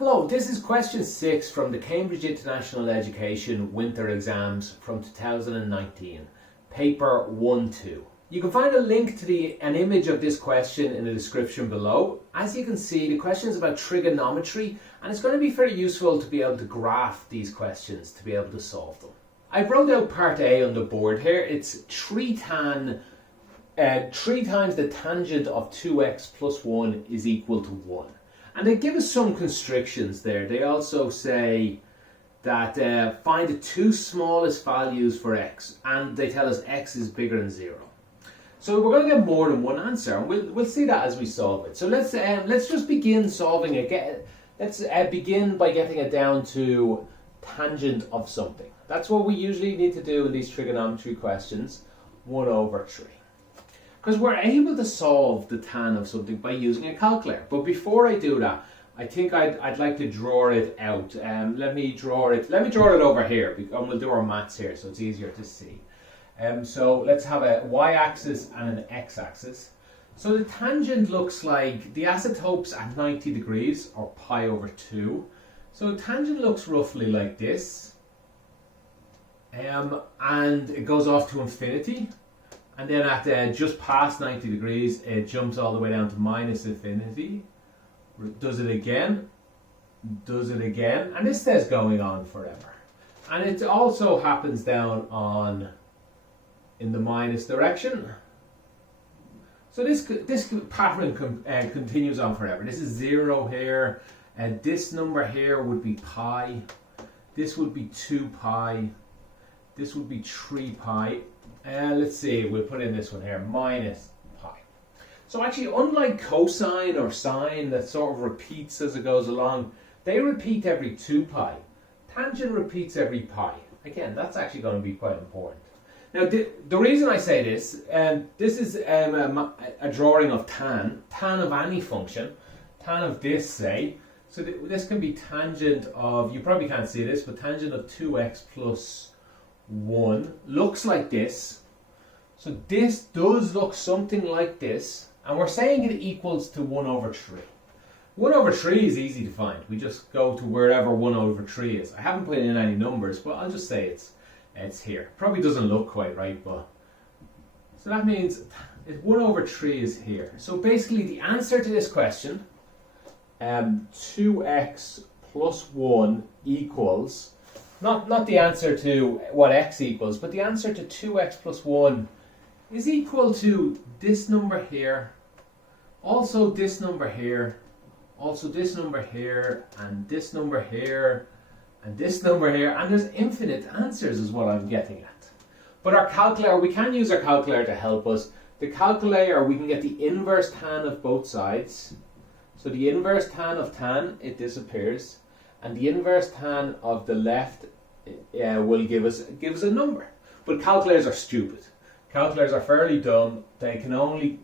Hello, this is question 6 from the Cambridge International Education Winter Exams from 2019, paper 1-2. You can find a link to an image of this question in the description below. As you can see, the question is about trigonometry, and it's going to be very useful to be able to graph these questions to be able to solve them. I wrote out part A on the board here. It's 3 times the tangent of 2x plus 1 is equal to 1. And they give us some constrictions there. They also say that find the two smallest values for x, and they tell us x is bigger than 0. So we're going to get more than one answer, and we'll see that as we solve it. So let's just begin solving it. Let's begin by getting it down to tangent of something. That's what we usually need to do in these trigonometry questions, 1/3. Because we're able to solve the tan of something by using a calculator. But before I do that, I think I'd like to draw it out. Let me draw it over here, and we'll do our maths here so it's easier to see. So let's have a y-axis and an x-axis. So the tangent looks like the asymptote's at 90 degrees, or pi/2. So the tangent looks roughly like this. And it goes off to infinity. And then at just past 90 degrees, it jumps all the way down to minus infinity. Does it again. And this stays going on forever. And it also happens down in the minus direction. So this pattern continues on forever. This is 0 here. And this number here would be pi. This would be 2 pi. This would be 3 pi. Let's see, we'll put in this one here, minus pi. So actually, unlike cosine or sine that sort of repeats as it goes along, they repeat every 2 pi. Tangent repeats every pi. Again, that's actually going to be quite important. Now, the reason I say this, this is a drawing of tan of any function, tan of this, say. So this can be tangent of, you probably can't see this, but tangent of 2x plus 1 looks like this. So this does look something like this, and we're saying it equals to 1/3. 1/3 is easy to find. We just go to wherever 1/3 is. I haven't put in any numbers, but I'll just say it's here. Probably doesn't look quite right, but so that means 1/3 is here. So basically the answer to this question, 2x plus 1 equals, not the answer to what x equals, but the answer to 2x plus 1 is equal to this number here, also this number here, also this number here, and this number here, and this number here, and there's infinite answers is what I'm getting at. But our calculator, we can use our calculator to help us. The calculator, we can get the inverse tan of both sides. So the inverse tan of tan, it disappears. And the inverse tan of the left will give us a number. But calculators are stupid. Calculators are fairly dumb. They can only,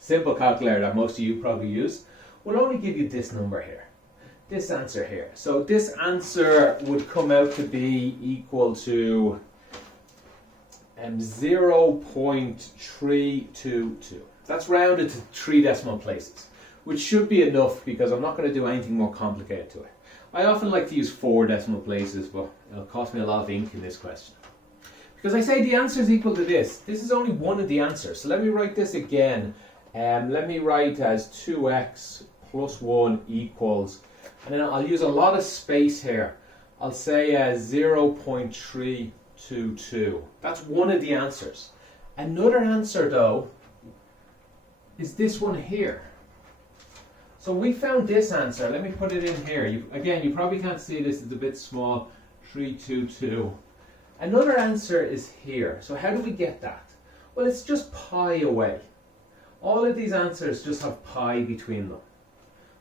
simple calculator that most of you probably use, will only give you this number here. This answer here. So this answer would come out to be equal to 0.322. That's rounded to 3 decimal places, which should be enough because I'm not going to do anything more complicated to it. I often like to use 4 decimal places, but it'll cost me a lot of ink in this question. Because I say the answer is equal to this. This is only one of the answers. So let me write this again. Let me write as 2x plus 1 equals, and then I'll use a lot of space here. I'll say 0.322. That's one of the answers. Another answer, though, is this one here. So we found this answer. Let me put it in here. Again, you probably can't see this. It's a bit small. 322. Another answer is here. So how do we get that? Well, it's just pi away. All of these answers just have pi between them.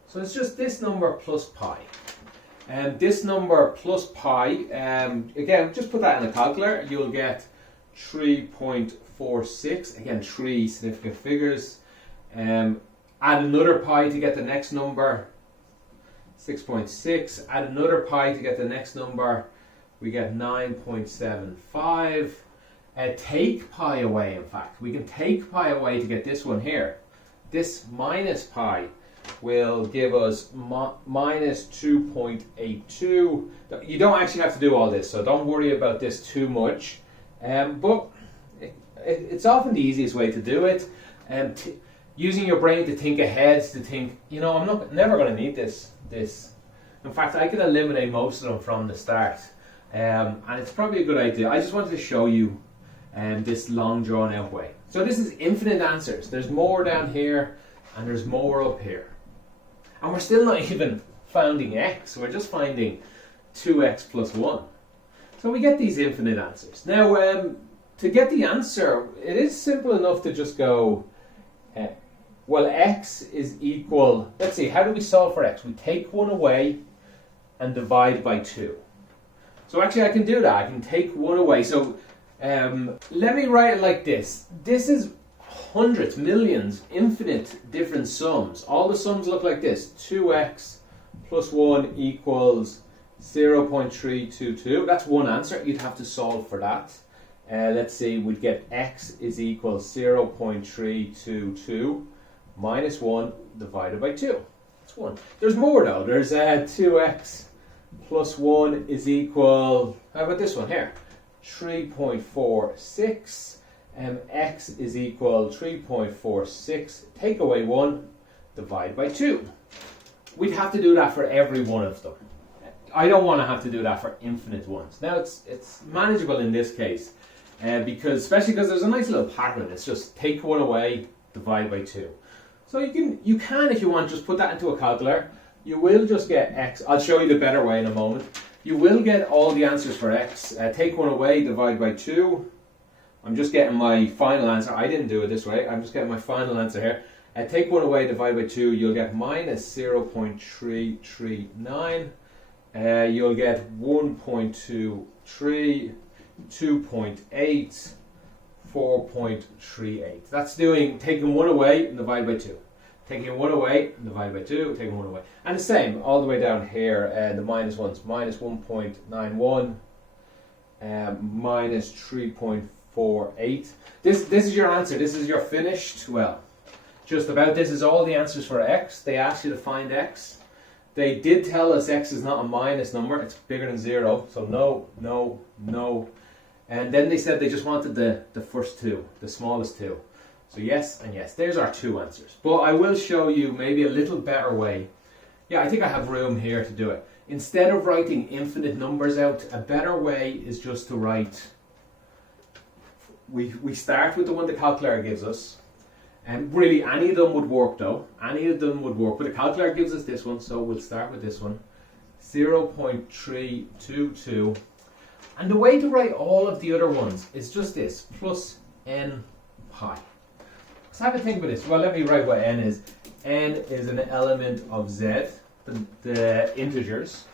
So it's just this number plus pi. And this number plus pi, again, just put that in the calculator. You'll get 3.46. Again, 3 significant figures. Add another pi to get the next number, 6.6. Add another pi to get the next number, we get 9.75. Take pi away, in fact. We can take pi away to get this one here. This minus pi. will give us minus 2.82. You don't actually have to do all this, so don't worry about this too much. But it's often the easiest way to do it. Using your brain to think ahead, to think, you know, I'm never going to need this. In fact, I can eliminate most of them from the start. And it's probably a good idea. I just wanted to show you this long drawn out way. So this is infinite answers. There's more down here and there's more up here. And we're still not even finding x. We're just finding 2x plus 1. So we get these infinite answers. Now, to get the answer, it is simple enough to just go, well, x is equal, let's see, how do we solve for x? We take 1 away and divide by 2. So actually I can do that. I can take 1 away. So let me write it like this. This is hundreds, millions, infinite different sums. All the sums look like this. 2x plus 1 equals 0.322. That's one answer. You'd have to solve for that. Let's see, we'd get x is equal 0.322 minus 1 divided by 2. That's 1. There's more though. There's 2x plus 1 is equal, how about this one here? 3.46. X is equal 3.46. Take away 1, divide by 2. We'd have to do that for every one of them. I don't want to have to do that for infinite ones. Now it's manageable in this case, especially because there's a nice little pattern. It's just take 1 away, divide by 2. So you can, if you want, just put that into a calculator. You will just get x. I'll show you the better way in a moment. You will get all the answers for x. Take 1 away, divide by 2. I'm just getting my final answer. I didn't do it this way. I'm just getting my final answer here. Take 1 away, divide by 2. You'll get minus 0.339. You'll get 1.23, 2.8, 4.38. That's taking 1 away and divide by 2. Taking 1 away and divide by 2, taking 1 away. And the same all the way down here, the minus ones. Minus 1.91, minus 3.48. This is your answer. This is your finished, well, just about. This is all the answers for x. They asked you to find x. They did tell us x is not a minus number. It's bigger than 0. So no, no, no. And then they said they just wanted the first two, the smallest two. So yes and yes. There's our two answers. But I will show you maybe a little better way. Yeah, I think I have room here to do it. Instead of writing infinite numbers out, a better way is just to write, we start with the one the calculator gives us. And really, any of them would work though. Any of them would work. But the calculator gives us this one, so we'll start with this one. 0.322. And the way to write all of the other ones is just this, plus n pi. Let's have a think about this. Well, let me write what n is. N is an element of z, the integers.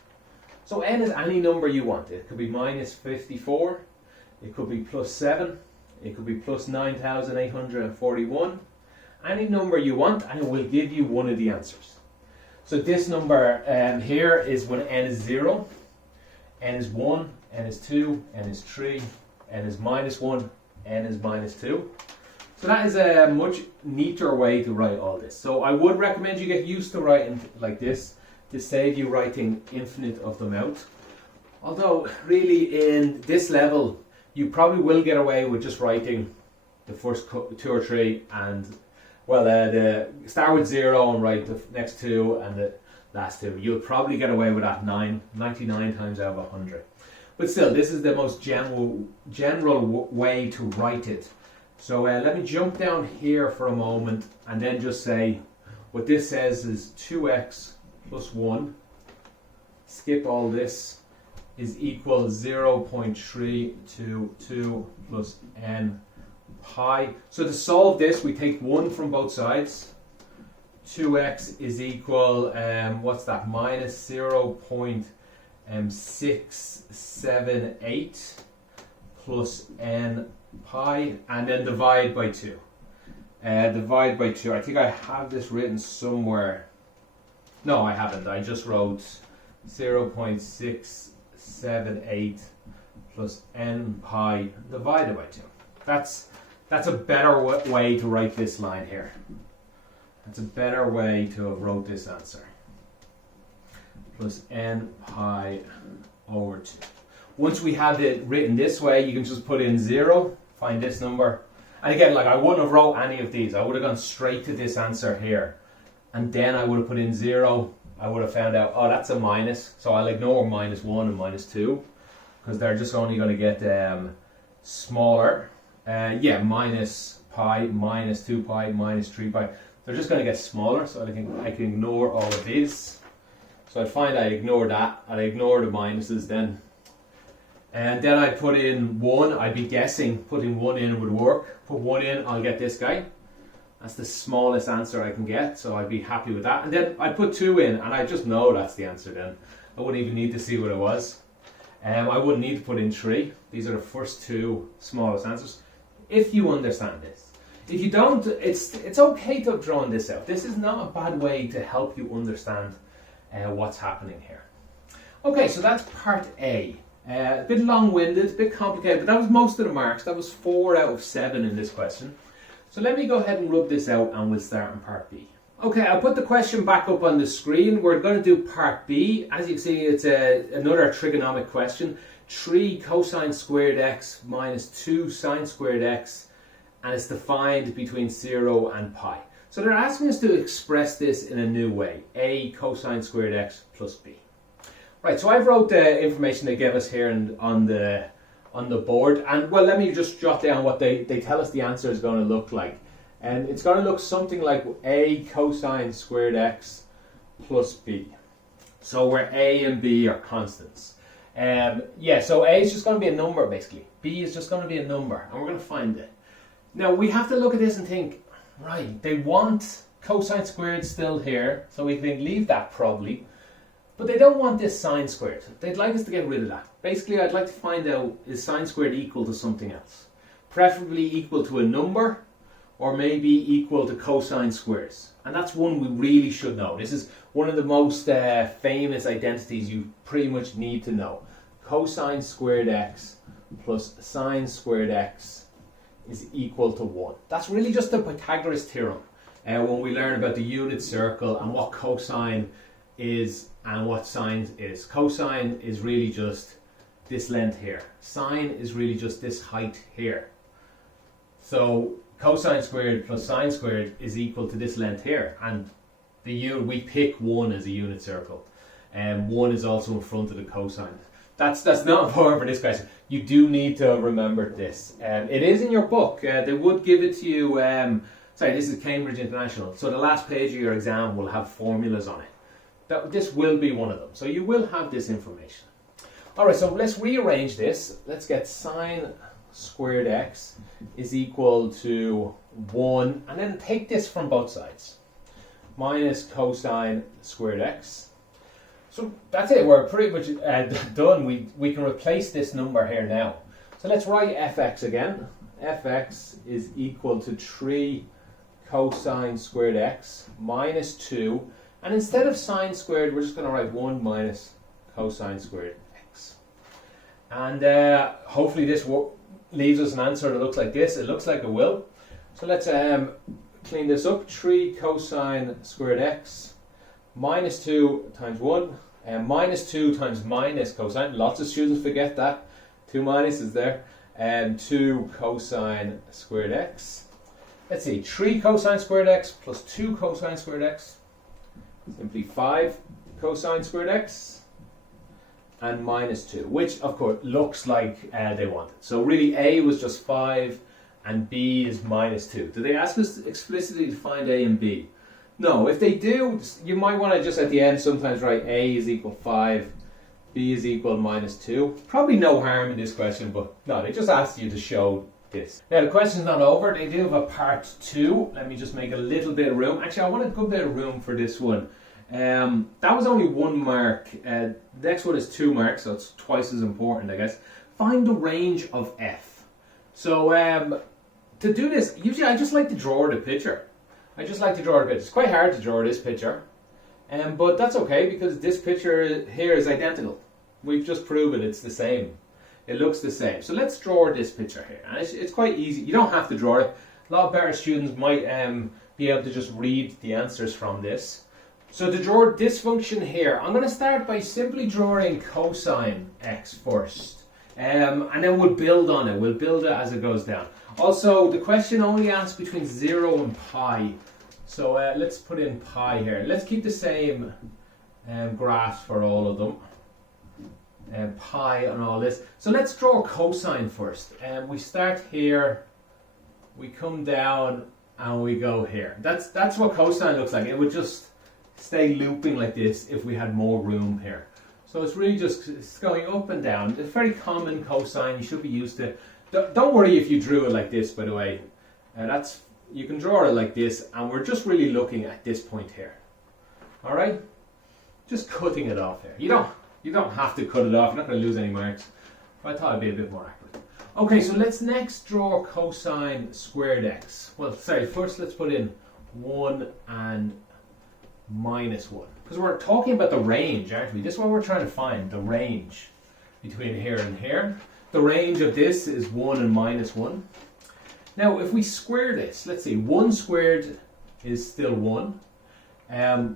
So n is any number you want. It could be minus 54. It could be plus 7. It could be plus 9,841. Any number you want, and it will give you one of the answers. So this number here is when n is 0, n is 1, n is 2, n is 3, n is minus 1, n is minus 2. So that is a much neater way to write all this. So I would recommend you get used to writing like this to save you writing infinite of them out. Although really in this level you probably will get away with just writing the first 2 or 3 and start with 0 and write the next 2 and the last 2. You'll probably get away with that 99 times out of 100. But still, this is the most general way to write it. So let me jump down here for a moment and then just say what this says is 2x plus 1, skip all this, is equal 0.322 plus n pi. So to solve this, we take 1 from both sides. 2x is equal, what's that, minus 0.678 plus n pi, and then divide by 2. Divide by 2. I think I have this written somewhere. No, I haven't. I just wrote 0.678 plus n pi divided by 2. That's a better way to write this line here. That's a better way to have wrote this answer. Plus n pi over 2. Once we have it written this way, you can just put in 0, find this number. And again, like I wouldn't have wrote any of these. I would have gone straight to this answer here. And then I would have put in 0. I would have found out, oh, that's a minus. So I'll ignore minus 1 and minus 2. Because they're just only going to get smaller. Yeah, minus pi, minus 2 pi, minus 3 pi. They're just going to get smaller. So I can ignore all of these. So I'd find I ignore that. I'd ignore the minuses then. And then I'd put in 1. I'd be guessing putting 1 in would work. Put 1 in, I'll get this guy. That's the smallest answer I can get, so I'd be happy with that. And then I'd put 2 in, and I just know that's the answer then. I wouldn't even need to see what it was. I wouldn't need to put in 3. These are the first 2 smallest answers. If you understand this. If you don't, it's okay to have drawn this out. This is not a bad way to help you understand what's happening here. Okay, so that's part A. A bit long-winded, a bit complicated, but that was most of the marks. That was 4 out of 7 in this question. So let me go ahead and rub this out and we'll start on part B. Okay, I'll put the question back up on the screen. We're going to do part B. As you can see, it's another trigonometric question. 3 cosine squared x minus 2 sine squared x, and it's defined between 0 and pi. So they're asking us to express this in a new way. A cosine squared x plus b. Right, so I've wrote the information they gave us here on the board, and well, let me just jot down what they tell us the answer is going to look like. And it's going to look something like a cosine squared x plus b. So where a and b are constants. Yeah, so a is just going to be a number basically. B is just going to be a number, and we're going to find it. Now we have to look at this and think, right, they want cosine squared still here, so we can leave that probably. But they don't want this sine squared. They'd like us to get rid of that. Basically, I'd like to find out, is sine squared equal to something else? Preferably equal to a number, or maybe equal to cosine squares. And that's one we really should know. This is one of the most famous identities you pretty much need to know. Cosine squared x plus sine squared x is equal to 1. That's really just the Pythagoras theorem. When we learn about the unit circle and what cosine is and what sine is. Cosine is really just this length here. Sine is really just this height here. So cosine squared plus sine squared is equal to this length here. And we pick 1 as a unit circle. And 1 is also in front of the cosine. That's not important for this question. You do need to remember this. It is in your book. They would give it to you. Sorry, this is Cambridge International. So the last page of your exam will have formulas on it. This will be one of them. So you will have this information. Alright, so let's rearrange this. Let's get sine squared x is equal to 1. And then take this from both sides. Minus cosine squared x. So that's it. We're pretty much done. We can replace this number here now. So let's write fx again. Fx is equal to 3 cosine squared x minus 2. And instead of sine squared, we're just going to write 1 minus cosine squared x. And hopefully this leaves us an answer that looks like this. It looks like it will. So let's clean this up. 3 cosine squared x minus 2 times 1. And minus 2 times minus cosine. Lots of students forget that. 2 minuses there. And 2 cosine squared x. Let's see. 3 cosine squared x plus 2 cosine squared x. Simply 5 cosine squared x and minus 2, which of course looks like they wanted. So really A was just 5 and B is minus 2. Do they ask us explicitly to find A and B? No, if they do, you might want to just at the end sometimes write A is equal 5, B is equal minus 2. Probably no harm in this question, but no, they just asked you to show this. Now the question's not over. They do have a part 2. Let me just make a little bit of room. Actually, I want a good bit of room for this one. That was only 1 mark. The next one is 2 marks, so it's twice as important, I guess. Find the range of f. So to do this, usually I just like to draw the picture. It's quite hard to draw this picture, but that's okay because this picture here is identical. We've just proven it's the same. It looks the same. So let's draw this picture here. And it's quite easy. You don't have to draw it. A lot of better students might be able to just read the answers from this. So to draw this function here, I'm going to start by simply drawing cosine x first. And then we'll build on it. We'll build it as it goes down. Also, the question only asks between 0 and pi. So let's put in pi here. Let's keep the same graphs for all of them. Pi and all this. So let's draw cosine first. We start here, we come down, and we go here. That's what cosine looks like. It would just stay looping like this if we had more room here. So it's really just going up and down. It's very common cosine. You should be used to. Don't worry if you drew it like this, by the way. You can draw it like this, and we're just really looking at this point here. All right, just cutting it off here. You don't have to cut it off. You're not going to lose any marks. But I thought it'd be a bit more accurate. Okay, so let's next draw cosine squared x. Well, sorry. First, let's put in 1 and minus 1. Because we're talking about the range, aren't we? This is what we're trying to find, the range between here and here. The range of this is 1 and minus 1. Now, if we square this, let's see, 1 squared is still 1.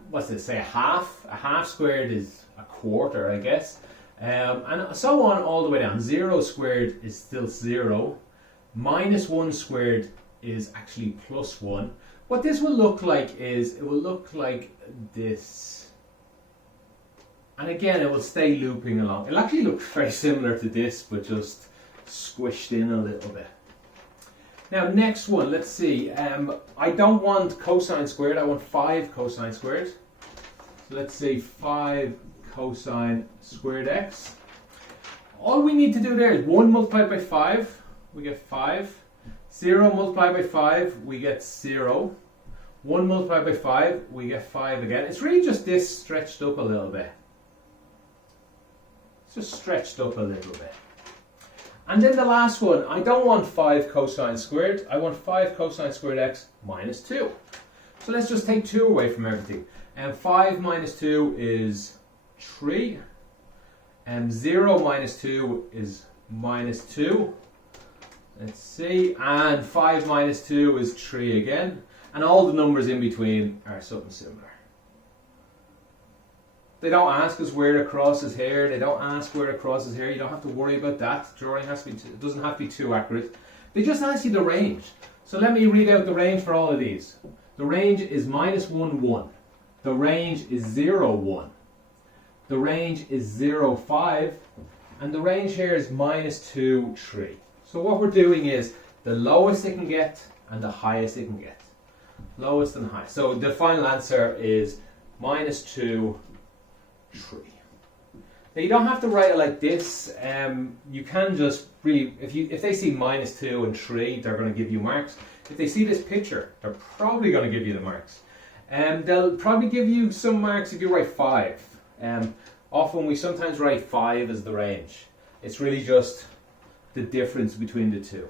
What's this, say a half? A half squared is a quarter, I guess. And so on all the way down. 0 squared is still 0. Minus 1 squared is actually plus 1. What this will look like is, it will look like this. And again, it will stay looping along. It'll actually look very similar to this, but just squished in a little bit. Now, next one, let's see. I don't want cosine squared, I want 5 cosine squared. So let's say 5 cosine squared x. All we need to do there is 1 multiplied by 5, we get 5. 0 multiplied by 5, we get 0. 1 multiplied by 5, we get 5 again. It's really just this stretched up a little bit. It's just stretched up a little bit. And then the last one, I don't want 5 cosine squared. I want 5 cosine squared x minus 2. So let's just take 2 away from everything. And 5 minus 2 is 3. And 0 minus 2 is minus 2. Let's see. And 5 minus 2 is 3 again. And all the numbers in between are something similar. They don't ask us where the cross is here. They don't ask where the cross is here. You don't have to worry about that. Drawing has to be it doesn't have to be too accurate. They just ask you the range. So let me read out the range for all of these. The range is minus 1, 1. The range is 0, 1. The range is 0, 5. And the range here is minus 2, 3. So what we're doing is the lowest it can get and the highest it can get. Lowest and highest. So the final answer is minus 2, 3. Now you don't have to write it like this. You can just really, if they see minus 2 and 3, they're going to give you marks. If they see this picture, they're probably going to give you the marks. They'll probably give you some marks if you write 5. Often we sometimes write 5 as the range. It's really just the difference between the two.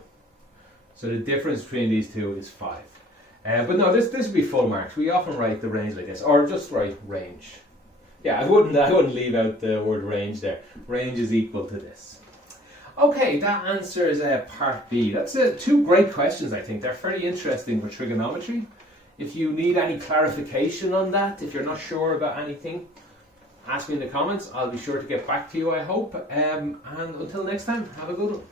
So the difference between these two is 5. But no, this would be full marks. We often write the range like this, or just write range. Yeah, I wouldn't leave out the word range there. Range is equal to this. Okay, that answers part B. That's 2 great questions, I think. They're fairly interesting with trigonometry. If you need any clarification on that, if you're not sure about anything, ask me in the comments. I'll be sure to get back to you, I hope. And until next time, have a good one.